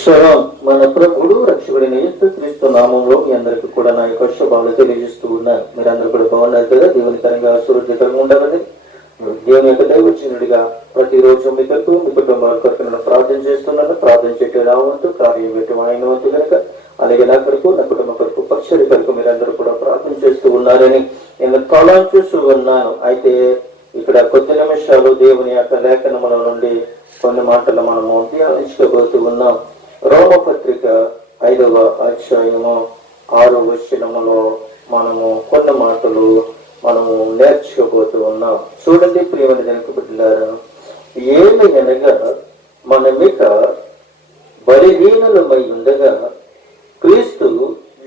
Shalom. మన ప్రభుడు రక్షకుడైన యేసుక్రీస్తు నామంలో మీ అందరికీ కూడా నా యొక్క శుభాలు తెలియజేస్తూ ఉన్నాను. మీరందరూ కూడా బాగున్నారు కదా? దేవునికరంగా ఆశీర్వదికరంగా ఉండాలని దేవుని యొక్క దైవజనుడిగా ప్రతిరోజు మీ కుటుంబాల కొరకు నేను ప్రార్థన చేస్తున్నాను. ప్రార్థన చేయటం నా వంతు, కార్యం పెట్టడం ఆయన వంతు కనుక అలాగే నా కొరకు, నా కుటుంబ కొరకు, పక్షుడి కొరకు మీరందరూ కూడా ప్రార్థన చేస్తూ ఉన్నారని నేను కాలం చూస్తూ ఉన్నాను. అయితే ఇక్కడ కొద్ది నిమిషాలు దేవుని యొక్క లేఖనముల నుండి కొన్ని మాటలు మనము ధ్యానించుకోబోతూ ఉన్నాం. రోమపత్రిక 5వ అధ్యాయము 6వ వచనములో మనము కొన్ని మాటలు మనము నేర్చుకోబోతూ ఉన్నాం. చూడండి ప్రియమైన జనక బిడ్డలారా, ఏమి అనగా మనమిక బలిహీనులమై ఉండగా క్రీస్తు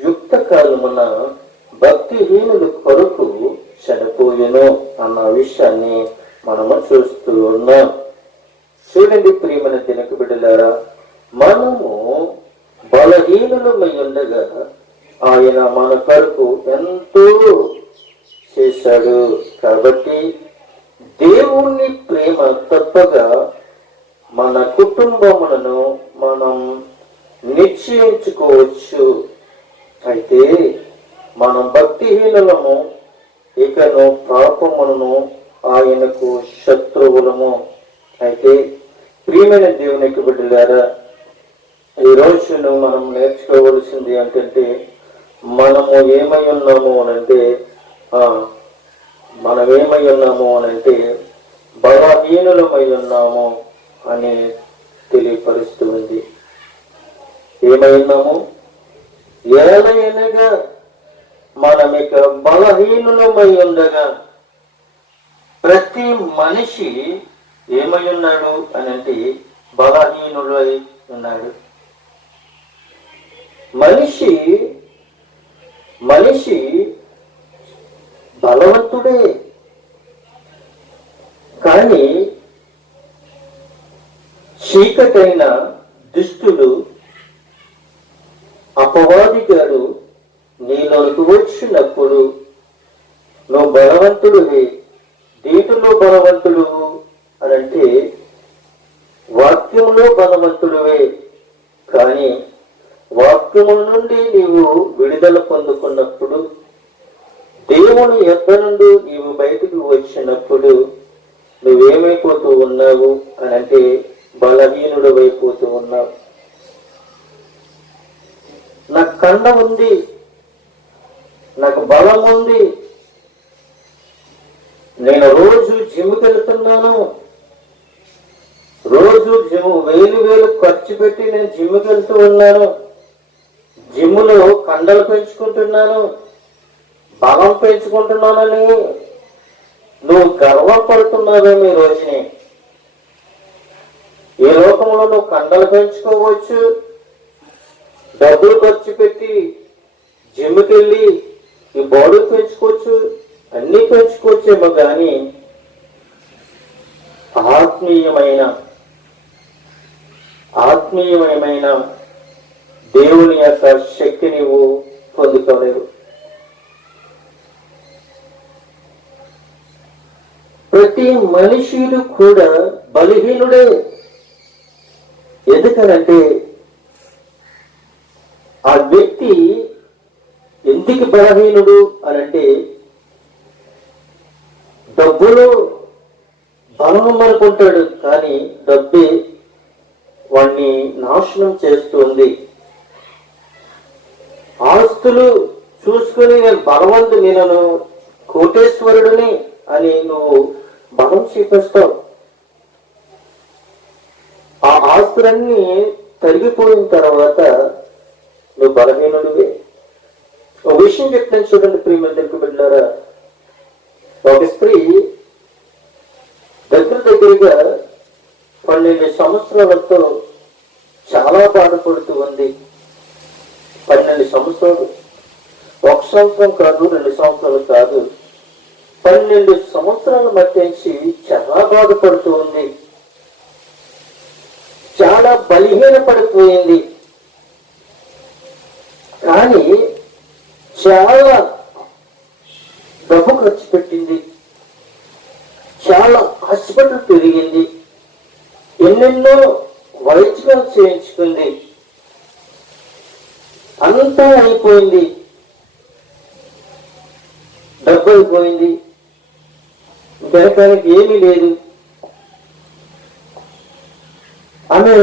యుక్త కాలమున భక్తిహీనుల కొరకు చనిపోయెను అన్న విషయాన్ని మనము చూస్తూ ఉన్నాం. చూడండి ప్రియమైన జనక బిడ్డలారా, మనము బలహీనులమై ఉండగా ఆయన మన కొరకు ఎంతో చేశాడు. కాబట్టి దేవుని ప్రేమ తప్పగా మన కుటుంబములను మనం నిశ్చయించుకోవచ్చు. అయితే మనం భక్తిహీనులము, ఇకను పాపములను ఆయనకు శత్రువులము. అయితే ప్రియమైన దేవునికి బిడ్డలారా, ఈ రోజును మనం నేర్చుకోవలసింది ఏంటంటే మనము ఏమై ఉన్నాము అనంటే బలహీనులమై ఉన్నాము అని తెలియపరుస్తుంది. ఏమై ఉన్నాము? ఏలయనగా మనం ఇక బలహీనులమై ఉండగా, ప్రతి మనిషి ఏమై ఉన్నాడు అనంటే బలహీనులై ఉన్నాడు. మనిషి బలవంతుడే, కానీ చీకటైన దుష్టుడు అపవాదిగాడు నీలోనికి వచ్చినప్పుడు నువ్వు బలవంతుడివే. దీంట్లో బలవంతుడు అనంటే వాక్యములో బలవంతుడివే, కానీ వాక్యముల నుండి నీవు విడుదల పొందుకున్నప్పుడు, దేవుని యొద్ద నుండి నీవు బయటకు వచ్చినప్పుడు నువ్వేమైపోతూ ఉన్నావు అనంటే బలహీనుడు అయిపోతూ ఉన్నావు. నాకు కండ ఉంది, నాకు బలం ఉంది, నేను రోజు జిమ్కి వెళ్తున్నాను, రోజు వేలు ఖర్చు పెట్టి నేను జిమ్కి వెళ్తూ ఉన్నాను, జిమ్లో కండలు పెంచుకుంటున్నాను, బలం పెంచుకుంటున్నానని నువ్వు గర్వపడుతున్నావేమో. ఈ రోజుని ఈ లోకంలో నువ్వు కండలు పెంచుకోవచ్చు, డబ్బులు ఖర్చు పెట్టి జిమ్కి వెళ్ళి ఈ బాడీ పెంచుకోవచ్చు, అన్నీ పెంచుకోవచ్చేమో, కానీ ఆత్మీయమైన దేవుని యొక్క శక్తి నీవు పొందుకోలేవు. ప్రతి మనుషుడు కూడా బలహీనుడే. ఎందుకనంటే ఆ వ్యక్తి ఎందుకు బలహీనుడు అనంటే డబ్బులో బలం అనుకుంటాడు, కానీ డబ్బే వాణ్ణి నాశనం చేస్తుంది. ఆస్తులు చూసుకుని నేను కోటేశ్వరుడిని అని నువ్వు బలం చూపిస్తావు. ఆ ఆస్తులన్నీ తరిగిపోయిన తర్వాత నువ్వు బలహీనుడివే. ఒక విషయం చెప్తాను చూడండి ప్రియమందరికి బిడ్డలారా. ఒక స్త్రీ దగ్గరగా 12 సంవత్సరాలతో చాలా బాధపడుతూ ఉంది. 12 సంవత్సరాలు, 1 సంవత్సరం కాదు, 2 సంవత్సరాలు కాదు, 12 సంవత్సరాల మధ్య చాలా బాధపడుతూ ఉంది. చాలా బలహీన పడిపోయింది. కానీ చాలా డబ్బు ఖర్చు పెట్టింది, చాలా హాస్పిటల్ తిరిగింది, ఎన్నెన్నో వైద్యాలు చేయించుకుంది, అంతా అయిపోయింది, డబ్బు అయిపోయింది, వెనకానికి ఏమీ లేదు. ఆమె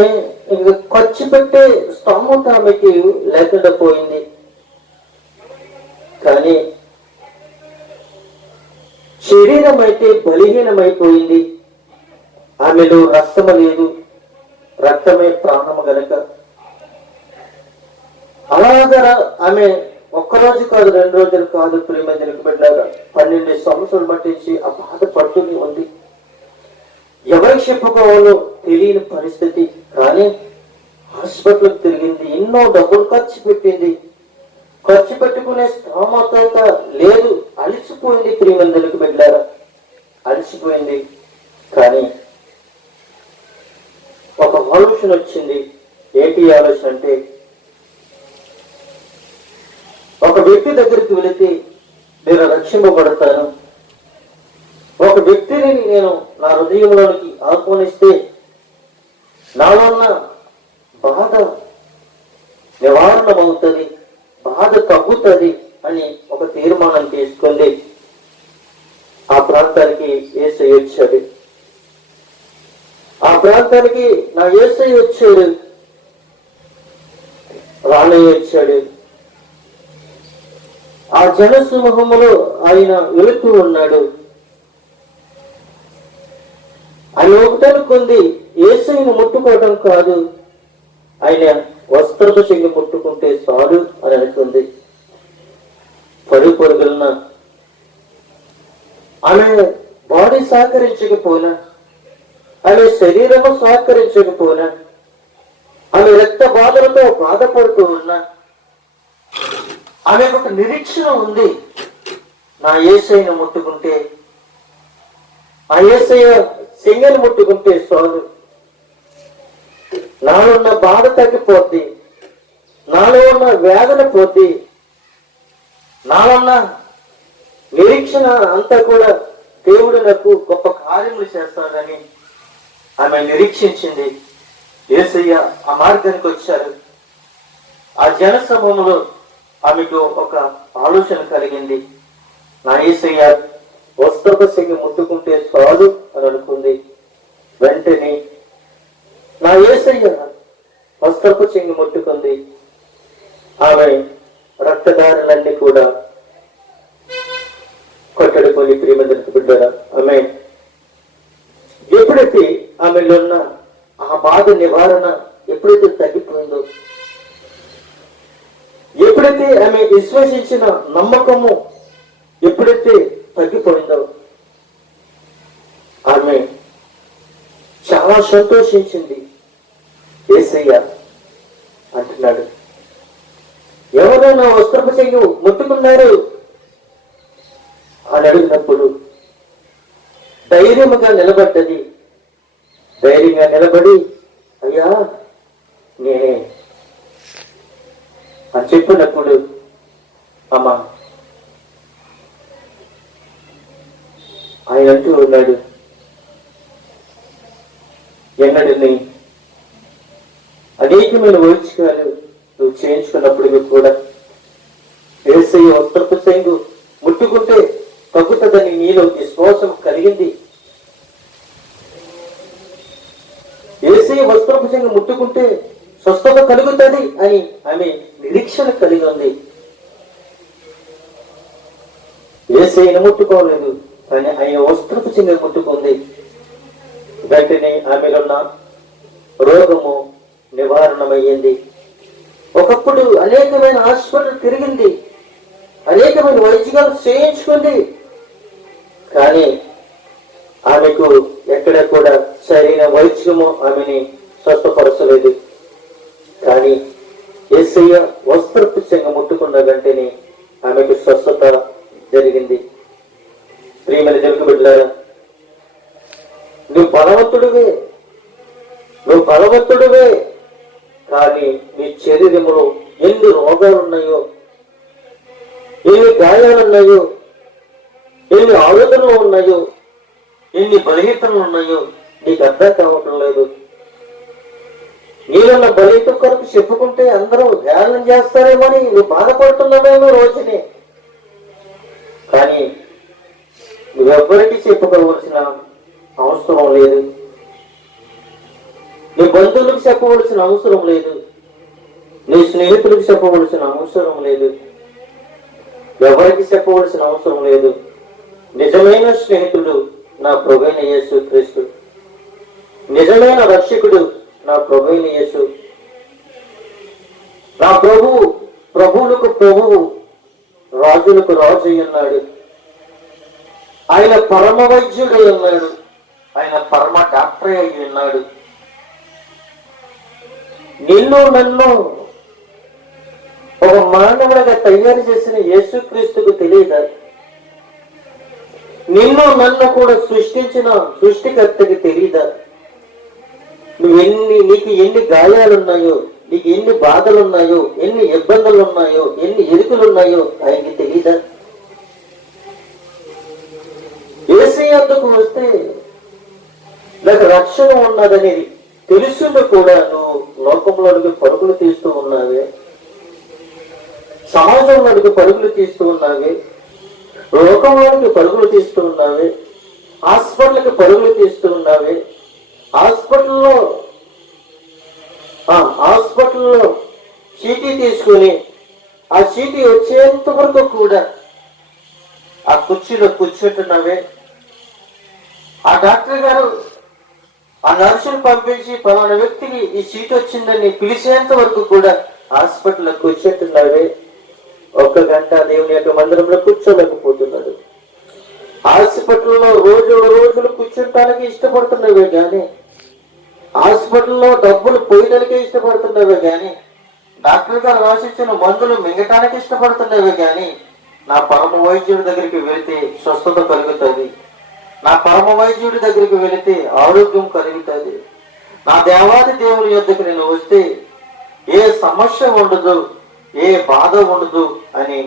ఇంకా ఖర్చు పెట్టే స్తోమత ఆమెకి లేకుండా పోయింది. కానీ శరీరం అయితే బలహీనమైపోయింది. ఆమెలో రక్తము లేదు, రక్తమే ప్రాణము గనక. అలాగా ఆమె ఒక్కరోజు కాదు, 2 రోజులు కాదు, ప్రేమలకు పెట్టారు 12 సంవత్సరాలు పట్టించి ఆ బాధ పడుతూనే ఉంది. ఎవరికి చెప్పుకోవాలో తెలియని పరిస్థితి. కానీ హాస్పిటల్కి తిరిగింది, ఎన్నో డబ్బులు ఖర్చు పెట్టింది. ఖర్చు పెట్టుకునే స్తోమత లేదు, అలసిపోయింది. ప్రియమందులకు పెట్టారా, అలసిపోయింది. కానీ ఒక ఆలోచన వచ్చింది. ఏంటి ఆలోచన అంటే, ఒక వ్యక్తి దగ్గరికి వెళితే నేను రక్షింపబడతాను, ఒక వ్యక్తిని నేను నా హృదయంలోనికి ఆహ్వానిస్తే నాలో ఉన్న బాధ నివారణమవుతుంది, బాధ తగ్గుతుంది అని ఒక తీర్మానం తీసుకుంది. ఆ ప్రాంతానికి యేసయ్య వచ్చాడు. ఆ ప్రాంతానికి నా యేసయ్య వచ్చాడు, రానయ్య వచ్చాడు. ఆ జనసమూహములో ఆయన వెళుతూ ఉన్నాడు. ఆయన ఒకటనుకుంది, యేసయ్యను ముట్టుకోవడం కాదు, ఆయన వస్త్రపు చెంగి ముట్టుకుంటే చాలు అని అనుకుంది. పరుగున ఆమె బాడీ సహకరించకపోయినా, ఆమె శరీరము సహకరించకపోయినా, ఆమె రక్త బాధలతో బాధపడుతూ ఉన్నా, ఆమెకు ఒక నిరీక్షణ ఉంది. నా యేసయ్యను ముట్టుకుంటే, ఆ యేసయ్య చెంగని ముట్టుకుంటే చాలు, నాలో ఉన్న బాధ తగ్గిపోద్ది, నాలో ఉన్న వేదన పోద్ది, నాలో ఉన్న నిరీక్షణ అంతా కూడా దేవుడు నాకు గొప్ప కార్యములు చేస్తాడని ఆమె నిరీక్షించింది. యేసయ్య ఆ మార్గానికి వచ్చారు. ఆ జన సమూహంలో ఆమెకు ఒక ఆలోచన కలిగింది. నా యేసయ్య వస్త్రపు చెంగి ముట్టుకుంటే చాలు అని అనుకుంది. వెంటనే నా యేసయ్య వస్త్రపు చెంగి ముట్టుకుంది. ఆమె రక్తదారులన్నీ కూడా కొట్టడిపోయి ప్రియమందులకు బిడ్డరా. ఆమె ఎప్పుడైతే ఆమెలో ఉన్న ఆ బాధ నివారణ ఎప్పుడైతే తగ్గిపోయిందో, ఎప్పుడైతే ఆమె విశ్వసించిన నమ్మకము ఎప్పుడైతే తగ్గిపోయిందో, ఆమె చాలా సంతోషించింది. యేసయ్య అంటున్నాడు, ఎవరైనా వస్త్రపు చెంగు ముట్టుకున్నారు అని అడిగినప్పుడు ధైర్యముగా నిలబడ్డది. ధైర్యంగా నిలబడి, అయ్యా నేనే అని చెప్పినప్పుడు, అమ్మా ఆయన అంటూ ఉన్నాడు, ఎన్నడిని అనేకమైన వైద్యాలు నువ్వు చేయించుకున్నప్పుడు కూడా యేసయ్య వస్త్రపు చెంగు ముట్టుకుంటే తగ్గుతుందని నీలో విశ్వాసం కలిగింది. యేసయ్య వస్త్రపు చెంగు ముట్టుకుంటే స్వస్థత కలుగుతుంది అని ఆమె నిరీక్షణ కలిగి ఉంది. యేసయ్యను ముట్టుకోలేదు, కానీ ఆయన వస్త్రపు చెంగు ముట్టుకుంది. వెంటనే ఆమెలో ఉన్న రోగము నివారణమయ్యింది. ఒకప్పుడు అనేకమైన హాస్పిటల్ తిరిగింది, అనేకమైన వైద్యాలు చేయించుకుంది. కానీ ఆమెకు ఎక్కడ కూడా సరైన వైద్యము ఆమెని స్వస్థపరచలేదు. కానీ యేసయ్య వస్త్రపు చెంగు ముట్టుకున్న వెంటనే ఆమెకు స్వస్థత జరిగింది. ప్రియమైన దేవుని బిడ్డలారా, నువ్వు బలవంతుడివే, కానీ నీ శరీరములో ఎన్ని రోగాలు ఉన్నాయో, ఎన్ని గాయాలున్నాయో, ఎన్ని ఆవేదనలు ఉన్నాయో, ఎన్ని బలహీనతలు ఉన్నాయో నీకు అర్థం కావటం లేదు. నీళ్ళ బలిత కొరకు చెప్పుకుంటే అందరూ ధ్యానం చేస్తారేమని నువ్వు బాధపడుతున్నావేమో రోజునే. కానీ నువ్వెవ్వరికి చెప్పుకోవలసిన అవసరం లేదు, నీ బంధువులకు చెప్పవలసిన అవసరం లేదు, నీ స్నేహితులకు చెప్పవలసిన అవసరం లేదు, ఎవరికి చెప్పవలసిన అవసరం లేదు. నిజమైన స్నేహితుడు నా ప్రభువైన యేసు క్రీస్తు, నిజమైన రక్షకుడు నా ప్రభువైన యేసు. నా ప్రభువు ప్రభువులకు ప్రభువు, రాజులకు రాజు అయి ఉన్నాడు. ఆయన పరమ వైద్యుడై ఉన్నాడు, ఆయన పరమ డాక్టర్ అయి ఉన్నాడు. నిన్ను నన్ను ఒక మానవుడిగా తయారు చేసిన యేసుక్రీస్తుకు తెలియదా? నిన్ను నన్ను కూడా సృష్టించిన సృష్టికర్తకి తెలియదా? నీకు ఎన్ని గాయాలున్నాయో, నీకు ఎన్ని బాధలున్నాయో, ఎన్ని ఇబ్బందులు ఉన్నాయో, ఎన్ని ఎరుకులున్నాయో ఆయనకి తెలియదా? యేసయ్యకు వస్తే నాకు రక్షణ ఉన్నదని తెలుసుండి కూడా నువ్వు లోకంలోనికి పరుగులు తీస్తూ ఉన్నావే, సమాజంలోనికి పరుగులు తీస్తూ ఉన్నావే, లోకంలోనికి పరుగులు తీస్తూ ఉన్నావే, హాస్పిటల్కి పరుగులు తీస్తూ ఉన్నావే. హాస్పిటల్లో చీటీ తీసుకుని ఆ చీటీ వచ్చేంత వరకు కూడా ఆ కుర్చీలో కూర్చుంటున్నావే. ఆ డాక్టర్ గారు ఆ నర్సును పంపించి పలానా వ్యక్తికి ఈ సీట్ వచ్చిందని పిలిచేంత వరకు కూడా హాస్పిటల్లో కూర్చుంటున్నావే. 1 గంట దేవుని యొక్క మందిరంలో కూర్చోలేకపోతున్నాడు. హాస్పిటల్లో రోజులు కూర్చుంటానికి ఇష్టపడుతున్నవే కానీ, హాస్పిటల్లో డబ్బులు పోయడానికే ఇష్టపడుతున్నవే కానీ, డాక్టర్ గారు రాసిచ్చిన మందులు మింగటానికి ఇష్టపడుతున్నవే కానీ, నా పరమ వైద్యుడి దగ్గరికి వెళితే స్వస్థత కలుగుతుంది, నా పరమ వైద్యుడి దగ్గరికి వెళితే ఆరోగ్యం కలుగుతుంది, నా దేవాది దేవుని యొద్దకు నేను వస్తే ఏ సమస్య ఉండదు, ఏ బాధ ఉండదు అని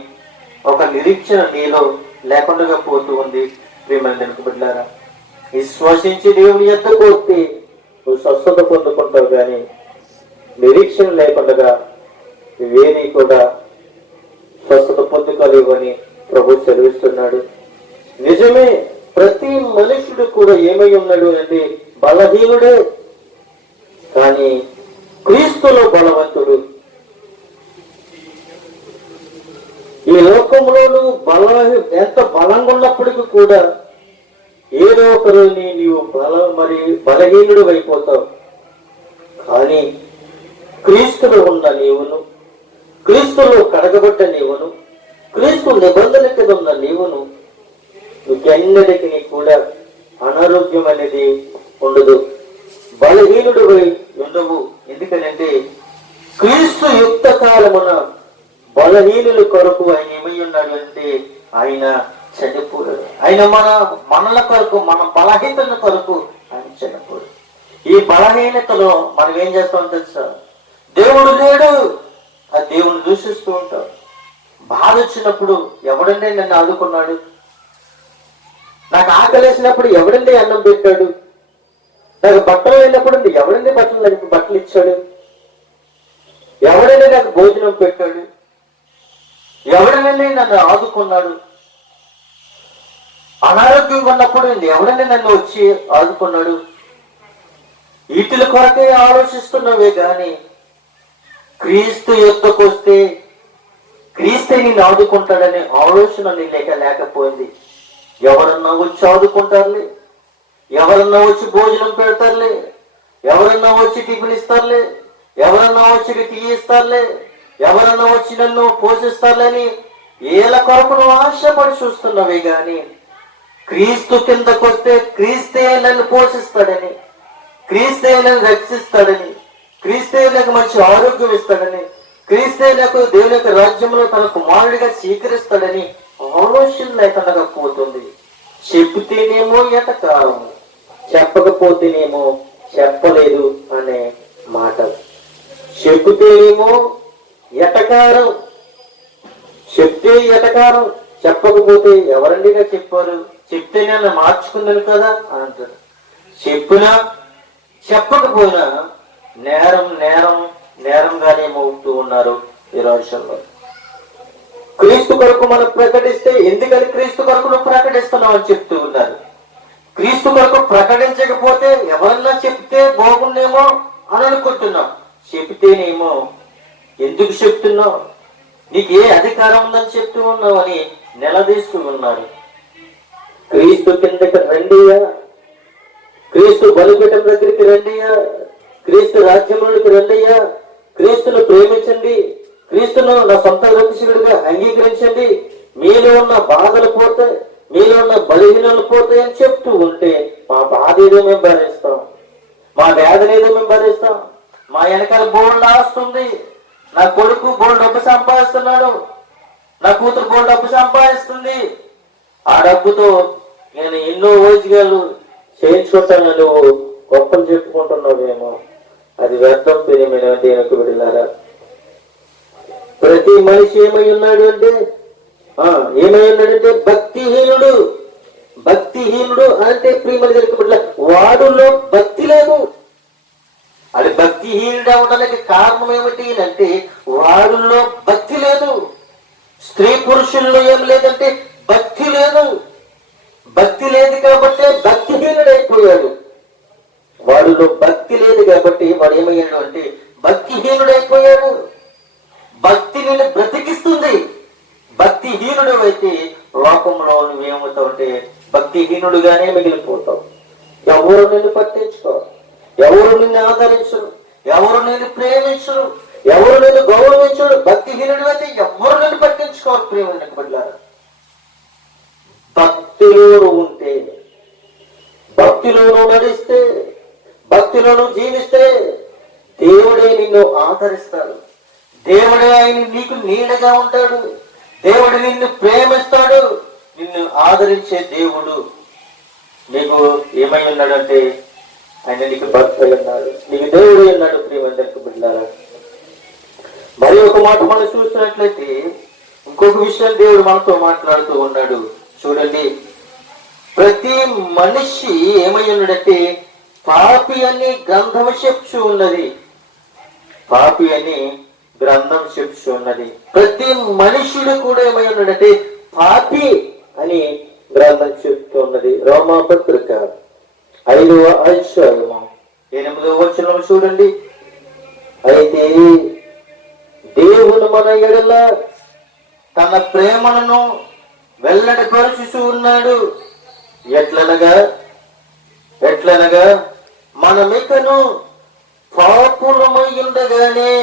ఒక నిరీక్షణ నీలో లేకుండా పోతూ ఉంది. ప్రియమైన బిడ్డలారా, విశ్వసించి దేవుని యొద్దకు వస్తే నువ్వు స్వస్థత పొందుకుంటావు కానీ నిరీక్షణ లేకుండా ఇవేమీ కూడా స్వస్థత పొందుకోలేవని ప్రభు సెలవిస్తున్నాడు. నిజమే, ప్రతి మనుషుడు కూడా ఏమై ఉన్నాడు అంటే బలహీనుడే, కానీ క్రీస్తులో బలవంతుడు. ఈ లోకంలోనూ ఎంత బలంగా ఉన్నప్పటికీ కూడా ఏదో ఒకరు నీవు బలహీనుడు అయిపోతావు. కానీ క్రీస్తులో ఉన్న నీవును, క్రీస్తులో కడగబడ్డ నీవును, క్రీస్తు నిబంధన కింద ఉన్న నీవును నీకెన్నటికి కూడా అనారోగ్యం అనేది ఉండదు, బలహీనుడు ఉండవు. ఎందుకనంటే క్రీస్తు యుక్త కాలమున బలహీనుల కొరకు ఆయన ఏమై ఉన్నాడు అంటే ఆయన చనిపోయాడు. ఆయన మనల కొరకు, మన బలహీనతల కొరకు ఆయన చనిపోయాడు. ఈ బలహీనతలో మనం ఏం చేస్తామో తెలుసా? దేవుడు లేడు, ఆ దేవుని దూషిస్తూ ఉంటాం. బాధ వచ్చినప్పుడు ఎవడంటే నన్ను ఆదుకున్నాడు, నాకు ఆకలేసినప్పుడు ఎవడంటే అన్నం పెట్టాడు, నాకు బట్టలు అయినప్పుడు ఎవడంటే బట్టలు ఇచ్చాడు, ఎవడైనా నాకు భోజనం పెట్టాడు, ఎవడనండి నన్ను ఆదుకున్నాడు, అనారోగ్యంగా ఉన్నప్పుడు ఎవడని నన్ను వచ్చి ఆదుకున్నాడు. వీటిల కొరకే ఆలోచిస్తున్నవే గాని క్రీస్తు యొద్దకు వస్తే క్రీస్తే నిన్ను ఆదుకుంటాడనే ఆలోచన నీ లేకపోయింది. ఎవరన్నా వచ్చి ఆదుకుంటారులే, ఎవరన్నా వచ్చి భోజనం పెడతారులే, ఎవరన్నా వచ్చి టిఫిన్ ఇస్తారులే, ఎవరన్నా వచ్చి టీ ఇస్తారులే, ఎవరన్నా వచ్చి నన్ను పోషిస్తారులేని ఏళ్ళ కొరకు నువ్వు ఆశపడి చూస్తున్నవే గాని క్రీస్తు కిందకు వస్తే క్రీస్తే నన్ను పోషిస్తాడని, క్రీస్తే నన్ను రక్షిస్తాడని, క్రీస్తే నాకు మంచి ఆరోగ్యం ఇస్తాడని, క్రీస్తే నాకు దేవుని యొక్క రాజ్యంలో తన కుమారుడిగా స్వీకరిస్తాడని ఆలోచన లేకుండా పోతుంది. చెబితేనేమో ఎటకారం, చెప్పకపోతేనేమో చెప్పలేదు అనే మాట. చెబితేనేమో ఎటకారం, చెప్తే ఎటకారం, చెప్పకపోతే ఎవరండిగా చెప్పారు, చెప్తే నేను మార్చుకుందాను కదా అని అంటారు. చెప్పినా చెప్పకపోయినా నేరం నేరం నేరంగానే మోగుతూ ఉన్నారు ఈ రాష్ట్రంలో. క్రీస్తు కొరకు మనం ప్రకటిస్తే ఎందుకని క్రీస్తు కొరకు నువ్వు ప్రకటిస్తున్నావు అని చెప్తూ ఉన్నారు. క్రీస్తు కొరకు ప్రకటించకపోతే ఎవరన్నా చెప్తే బాగుండేమో అని అనుకుంటున్నాం. చెప్తేనేమో ఎందుకు చెప్తున్నావు, నీకు ఏ అధికారం ఉందని చెప్తూ ఉన్నావు అని నిలదీస్తూ ఉన్నారు. క్రీస్తు కిందకి రండియా, క్రీస్తు బలిపీఠం దగ్గరికి రండియా, క్రీస్తు రాజ్యంలోకి రండియా, క్రీస్తును ప్రేమించండి, క్రీస్తును నా సొంత రక్షకుడిగా అంగీకరించండి, మీలో ఉన్న బాధలు పోతాయి, మీలో ఉన్న బలహీనలు పోతాయి అని చెప్తూ ఉంటే మా బాధ ఏదో మేము భరిస్తాం, మా వేదన ఏదో మేము భరిస్తాం, మా వెనకాల బోల్డ్ ఆస్తుంది, నా కొడుకు బోల్డ్ డబ్బు సంపాదిస్తున్నాడు, నా కూతురు బోల్డ్ డబ్బు సంపాదిస్తుంది, ఆ డబ్బుతో నేను ఎన్నో రోజుగాలు చేయించుకుంటాను నువ్వు గొప్పలు చెప్పుకుంటున్నావేమో, అది వ్యర్థం. ప్రియమైన దేవునికి బిడ్డలారా, ప్రతి మనిషి ఏమై ఉన్నాడు అంటే భక్తిహీనుడు. భక్తిహీనుడు అంటే ప్రియమైన దేవునికి బిడ్డలారా, వాడులో భక్తి లేదు. అది భక్తిహీనుడు అవడానికి కారణం ఏమిటి అంటే వాడుల్లో భక్తి లేదు. స్త్రీ పురుషుల్లో ఏం లేదంటే భక్తి లేదు. భక్తి లేదు కాబట్టి భక్తిహీనుడైపోయాడు. వాడిలో భక్తి లేదు కాబట్టి వాడు ఏమయ్యాడు అంటే భక్తిహీనుడైపోయాడు. భక్తి నిన్ను బ్రతికిస్తుంది. భక్తిహీనుడు అయితే లోకంలో నువ్వేమవుతావు అంటే భక్తిహీనుడుగానే మిగిలిపోతావు. ఎవరు నిన్ను పట్టించుకో, ఎవరు నిన్ను ఆదరించరు, ఎవరు నిన్ను ప్రేమించరు, ఎవరు నిన్ను గౌరవించరు. భక్తిహీనుడు అయితే ఎవరు నిన్ను పట్టించుకోవాలి. ప్రేమ పడ్డారు. భక్తిలోను ఉంటే, భక్తిలోను నడిస్తే, భక్తిలోను జీవిస్తే దేవుడే నిన్ను ఆదరిస్తాడు. దేవుడే ఆయన నీకు నీడగా ఉంటాడు. దేవుడు నిన్ను ప్రేమిస్తాడు. నిన్ను ఆదరించే దేవుడు నీకు ఏమై ఉన్నాడంటే ఆయన నీకు భక్తి అయి ఉన్నాడు, నీకు దేవుడు ఉన్నాడు. ప్రియమందరికి బిడ్డలారా, మరి ఒక మాట మనం చూసినట్లయితే ఇంకొక విషయం దేవుడు మనతో మాట్లాడుతూ ఉన్నాడు. చూడండి, ప్రతి మనిషి ఏమై ఉన్నాడంటే పాపి అని గ్రంథం చెప్తూ ఉన్నది. పాపి అని గ్రంథం చెప్తూ ఉన్నది. ప్రతి మనుషుడు కూడా ఏమై ఉన్నాడంటే పాపి అని గ్రంథం చెప్తూ ఉన్నది. రోమాపత్రిక 5వ అధ్యాయము 8వ వచనం చూడండి. అయితే దేవుడు మన ఎడల తన ప్రేమను వెల్లడిపరుచుతూ ఉన్నాడు. ఎట్లనగా మనమికను పాపులమై ఉండగానే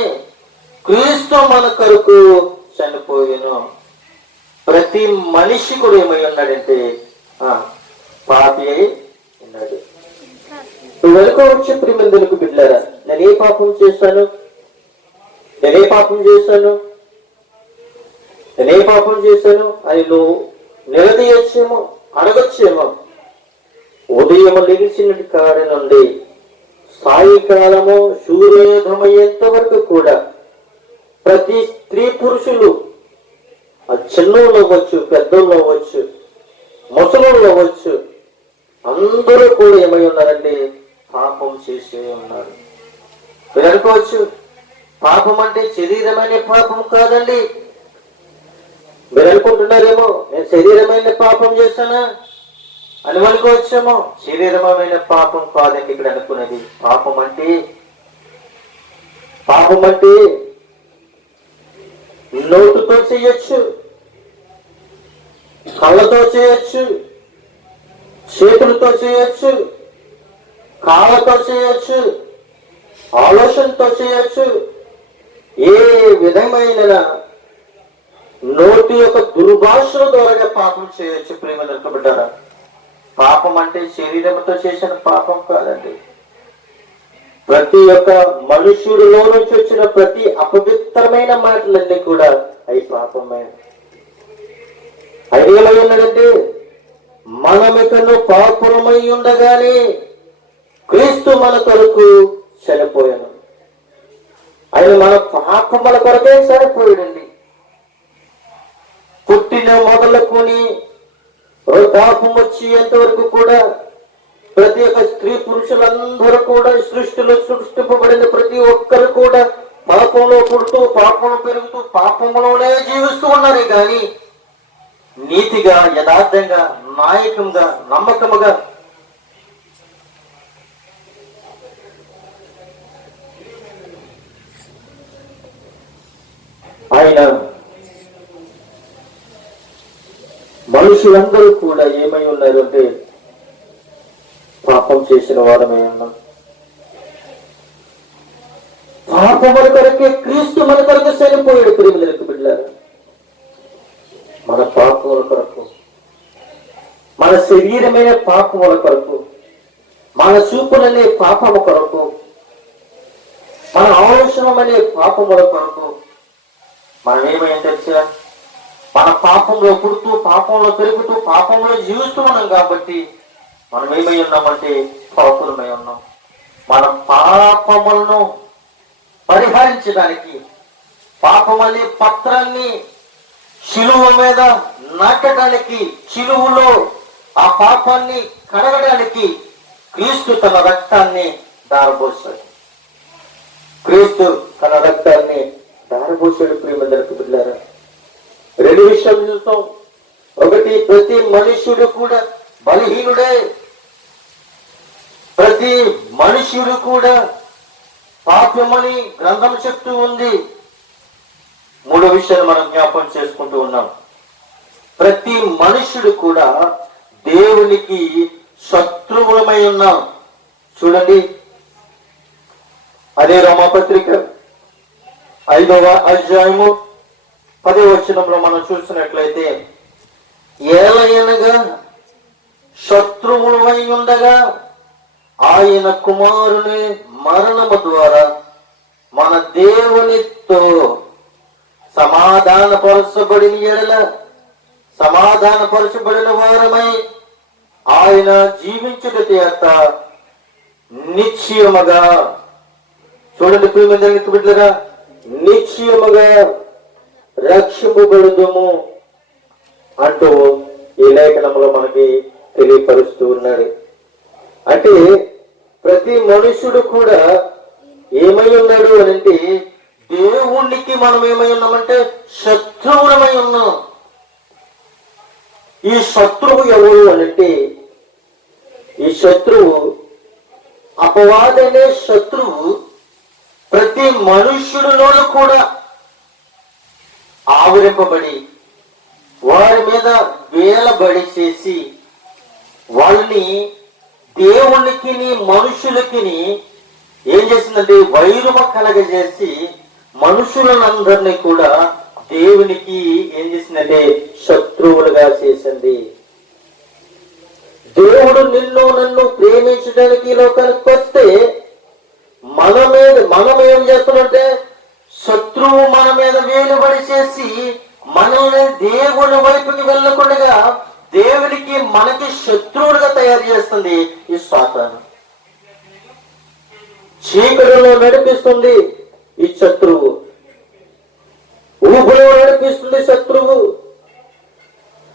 క్రీస్తు మన కొరకు చనిపోయెను. ప్రతి మనిషి కూడా ఏమై ఉన్నాడంటే పాపి అయి ఉన్నాడు. నువ్వు వెనుకోవచ్చు ప్రియమందులకు బిడ్డలారా, నేనే పాపం చేశాను అని నువ్వు నిలదీయచ్చేమో, అడగచ్చేమో. ఉదయం లెగిసినటి కాడి నుండి సాయంకాలము సూర్యోదయమయ్యేంత వరకు కూడా ప్రతి స్త్రీ పురుషులు, చిన్నోళ్ళు అవ్వచ్చు, పెద్దోళ్ళు అవ్వచ్చు, ముసలోళ్ళు అవ్వచ్చు, అందరూ కూడా ఏమై ఉన్నారంటే పాపం చేసే ఉన్నారు. మీరు అనుకోవచ్చు పాపం అంటే శరీరమైన పాపం కాదండి. మీరు అనుకుంటున్నారేమో నేను శరీరమైన పాపం చేశానా అని అనుకోవచ్చేమో. శరీరమైన పాపం కాదండి ఇక్కడ అనుకున్నది. పాపం అంటే నోటుతో చేయొచ్చు, కళ్ళతో చేయొచ్చు, చేతులతో చేయొచ్చు, కాళ్ళతో చేయొచ్చు, ఆలోచనతో చేయొచ్చు. ఏ విధమైన నోటి యొక్క దుర్భాషల ద్వారా పాపం చేయొచ్చు. ప్రేమ దొరకబడ్డారా? పాపం అంటే శరీరంతో చేసిన పాపం కాదండి. ప్రతి ఒక్క మనుషుడిలో నుంచి వచ్చిన ప్రతి అపవిత్రమైన మాటలన్నీ కూడా అవి పాపమే. అది ఏమై ఉన్నదంటే మనమికను పాపులమై ఉండగానే క్రీస్తు మన కొరకు చనిపోయాను. ఆయన మన పాపముల కొరకే చనిపోయాడండి. పుట్టిన మొదలుకొని వృద్ధాపం వచ్చేంత వరకు కూడా ప్రతి ఒక్క స్త్రీ పురుషులందరూ కూడా సృష్టిలో సృష్టింపబడిన ప్రతి ఒక్కరు కూడా పాపంలో పుడుతూ పాపంలో పెరుగుతూ పాపంలోనే జీవిస్తూ ఉన్నారు. కానీ నీతిగా, యథార్థంగా, నాయకంగా, నమ్మకముగా ఆయన మనుషులందరూ కూడా ఏమై ఉన్నారు అంటే పాపం చేసిన వారమై ఉన్నాం. పాపముల కొరకే క్రీస్తు మన కొరకు చనిపోయాడు. ప్రియములకు బిడ్డలారా, మన పాపముల కొరకు, మన శరీరమైన పాపముల కొరకు, మన చూపులనే పాపము కొరకు, మన ఆలోచనమనే పాపముల కొరకు మనం ఏమైనా తెలుసా? మన పాపంలో పుడుతూ పాపంలో పెరుగుతూ పాపంలో జీవిస్తూ ఉన్నాం. కాబట్టి మనం ఏమై ఉన్నామంటే పాపులమై ఉన్నాం. మన పాపములను పరిహరించడానికి, పాపం అనే పత్రాన్ని శిలువ మీద నాటడానికి, శిలువలో ఆ పాపాన్ని కడగడానికి క్రీస్తు తన రక్తాన్ని దారబోసాడు. క్రీస్తు తన రక్తాన్ని దారబోసాడు. ప్రియమందరికి బిడ్డలారా, రెండు విషయాలు చూస్తాం. ఒకటి, ప్రతి మనుష్యుడు కూడా బలహీనుడే. ప్రతి మనుష్యుడు కూడా పాపమని గ్రంథం చెప్తూ ఉంది. మూడో విషయాన్ని మనం జ్ఞాపకం చేసుకుంటూ ఉన్నాం. ప్రతి మనుష్యుడు కూడా దేవునికి శత్రువులమై ఉన్నాం. చూడండి, అదే రోమాపత్రిక 5వ అధ్యాయము 10వ వచనంలో మనం చూసినట్లయితే, ఏలయనగా శత్రువులమై ఉండగా ఆయన కుమారుని మరణము ద్వారా మన దేవునితో సమాధానపరచబడిన ఎడల సమాధానపరచబడిన వారమై ఆయన జీవించుట చేత నిశ్చయముగా, చూడండి ప్రియమందరికి బిడ్డలారా, నిశ్చయముగా రక్షింపబడుదుము అంటూ ఈ లేఖనంలో మనకి తెలియపరుస్తూ ఉన్నాడు. అంటే ప్రతి మనుషుడు కూడా ఏమై ఉన్నాడు అని అంటే, దేవునికి మనం ఏమై ఉన్నామంటే శత్రువులమై ఉన్నాం. ఈ శత్రువు ఎవరు అనంటే, ఈ శత్రువు, అపవాదనే శత్రువు ప్రతి మనుష్యుడిలోనూ కూడా ఆవరింపబడి వారి మీద వేలబడి చేసి వాళ్ళని దేవునికి మనుషులకి ఏం చేసిందంటే వైరుమ కలగజేసి మనుషులందరినీ కూడా దేవునికి ఏం చేసిందంటే శత్రువులుగా చేసింది. దేవుడు నిన్ను నన్ను ప్రేమించడానికి ఈ లోకానికి వస్తే మనం ఏం చేస్తున్నామంటే శత్రువు మన మీద వేలుబడి చేసి మనల్ని దేవుని వైపుకి వెళ్ళకుండా దేవునికి మనకి శత్రువులుగా తయారు చేస్తుంది ఈ సాతాను. చీకటిలో నడిపిస్తుంది ఈ శత్రువు, ఊపిలో నడిపిస్తుంది శత్రువు,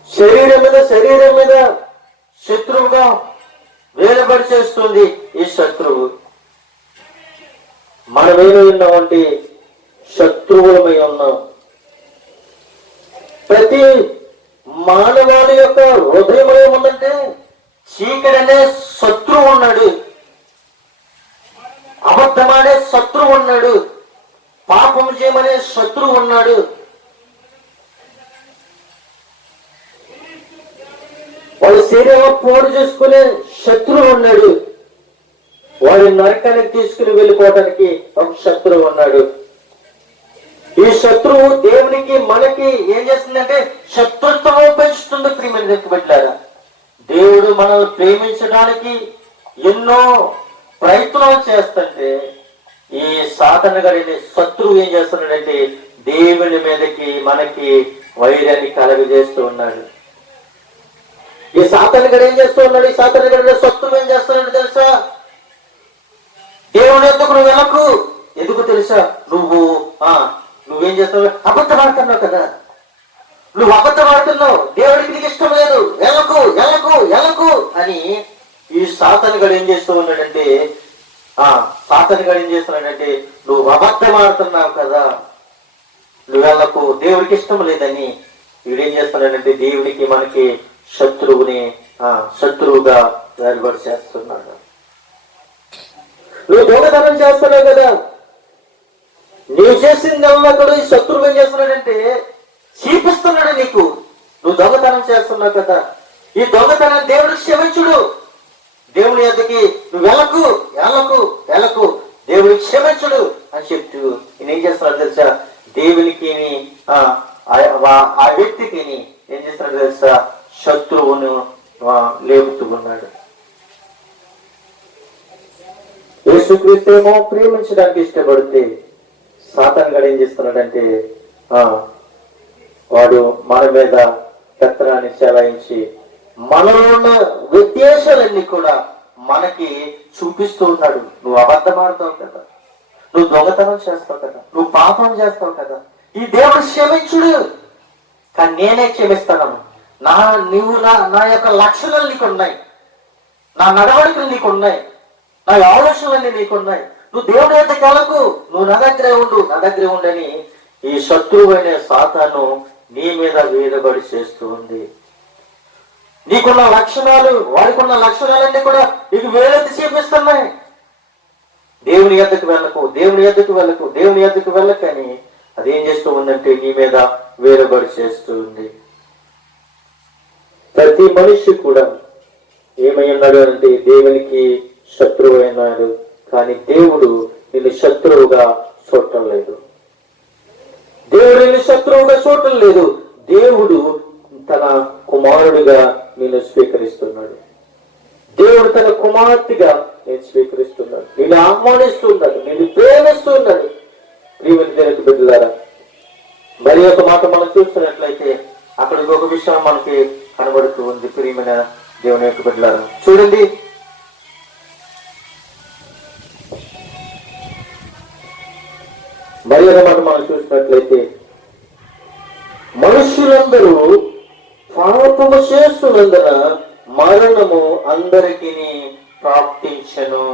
శరీరం మీద శత్రువుగా వేలబడి చేస్తుంది ఈ శత్రువు. మనమేమై ఉన్నామంటే శత్రువులమై ఉన్నాం. ప్రతి మానవాళి యొక్క హృదయం ఏముందంటే చీకటి అనే శత్రువు ఉన్నాడు, అబద్ధమనే శత్రువు ఉన్నాడు, పాపం చేయమనే శత్రువు ఉన్నాడు. వాడి శరీరం పోడు చేసుకునే శత్రువు ఉన్నాడు, వాడి నరకానికి తీసుకుని వెళ్ళిపోవడానికి ఒక శత్రువు ఉన్నాడు. ఈ శత్రువు దేవునికి మనకి ఏం చేస్తుందంటే శత్రుత్వం పెంచుతుంది. ప్రియమైన బిడ్డలారా, దేవుడు మనల్ని ప్రేమించడానికి ఎన్నో ప్రయత్నాలు చేస్తుంటే ఈ సాతాను గారి శత్రువు ఏం చేస్తున్నాడంటే దేవుని మీదకి మనకి వైరాన్ని కలగజేస్తూ ఉన్నాడు. ఈ సాతాను గారు ఏం చేస్తూ ఉన్నాడు? ఈ సాతాను గారి శత్రువు ఏం చేస్తున్నాడు తెలుసా? దేవుని ఎందుకు నువ్వు వెనక్కు, ఎందుకు తెలుసా? నువ్వేం చేస్తావు? అబద్ధం ఆడుతున్నావు కదా, నువ్వు అబద్ధం ఆడుతున్నావు, దేవుడికి నీకు ఇష్టం లేదు, ఎలకు ఎలకు ఎలకు అని ఈ సాతాను గడు ఏం చేస్తూ ఉన్నాడంటే సాతాను గడు ఏం చేస్తున్నాడంటే, నువ్వు అబద్ధం ఆడుతున్నావు కదా, నువ్వు వెళ్ళకు, దేవుడికి ఇష్టం లేదని వీడేం చేస్తున్నాడంటే దేవుడికి మనకి శత్రువుగా ఏర్పాటు చేస్తున్నాడు. నువ్వు దొంగతనం చేస్తున్నావు కదా, నువ్వు చేసింది అక్కడ ఈ శత్రువు ఏం చేస్తున్నాడంటే చూపిస్తున్నాడు నీకు, నువ్వు దొంగతనం చేస్తున్నావు కదా, ఈ దొంగతనాన్ని దేవుడికి క్షమించుడు, దేవుని యొద్దకి నువ్వు వెళ్ళకు దేవుడికి క్షమించుడు అని చెప్తూ నేనేం చేస్తున్నాడు తెలుసా, దేవునికి ఆ వ్యక్తికి ఏం చేస్తున్నాడు తెలుసా, శత్రువును లేపుతూ ఉన్నాడు. యేసుక్రీస్తేమో ప్రేమించడానికి ఇష్టపడితే సాతాను గాడు ఏం చేస్తున్నాడంటే వాడు మన మీద పెత్తనాన్ని చెలాయించి మనలో ఉన్న వ్యత్యాసాలన్నీ కూడా మనకి చూపిస్తూ ఉన్నాడు. నువ్వు అబద్ధం ఆడతావు కదా, నువ్వు దొంగతనం చేస్తావు కదా, నువ్వు పాపం చేస్తావు కదా, ఈ దేవుడు క్షమించుడు, కానీ నేనే క్షమిస్తాను. నా యొక్క లక్షణాలు నీకున్నాయి, నా నడవడికలు నీకున్నాయి, నా ఆలోచనలన్నీ నీకున్నాయి, నువ్వు దేవుడి యొద్దకు వెళ్ళకు, నువ్వు నా దగ్గరే ఉండని ఈ శత్రువైన సాతాను నీ మీద వేలుబడి చేస్తూ ఉంది. నీకున్న లక్షణాలు, వాడికున్న లక్షణాలన్నీ కూడా నీకు వేలెత్తి చూపిస్తున్నాయి. దేవుని యొద్దకు వెళ్ళకని అదేం చేస్తూ ఉందంటే నీ మీద వేలుబడి చేస్తూ ఉంది. ప్రతి మనిషి కూడా ఏమై ఉన్నాడు అంటే దేవునికి శత్రువు అయినాడు, కానీ దేవుడు నిన్ను శత్రువుగా చూడటం లేదు. దేవుడు తన కుమారుడిగా నేను స్వీకరిస్తున్నాడు. దేవుడు తన కుమార్తెగా నేను స్వీకరిస్తున్నాడు, నేను ఆహ్వానిస్తున్నాడు, నేను ప్రేమిస్తున్నాడు. ప్రియమైన దేవుని బిడ్డలారా, మరి ఒక మాట మనం చూస్తున్నట్లయితే అక్కడ ఇంకొక విషయం మనకి కనబడుతూ ఉంది. ప్రియమైన దేవుని యొక్క బిడ్డలారా, చూడండి, మరి ఒక మాట మనం చూసినట్లయితే మనుషులందరూ పాపము చేస్తున్నందున మరణము అందరికీ ప్రాప్తించను.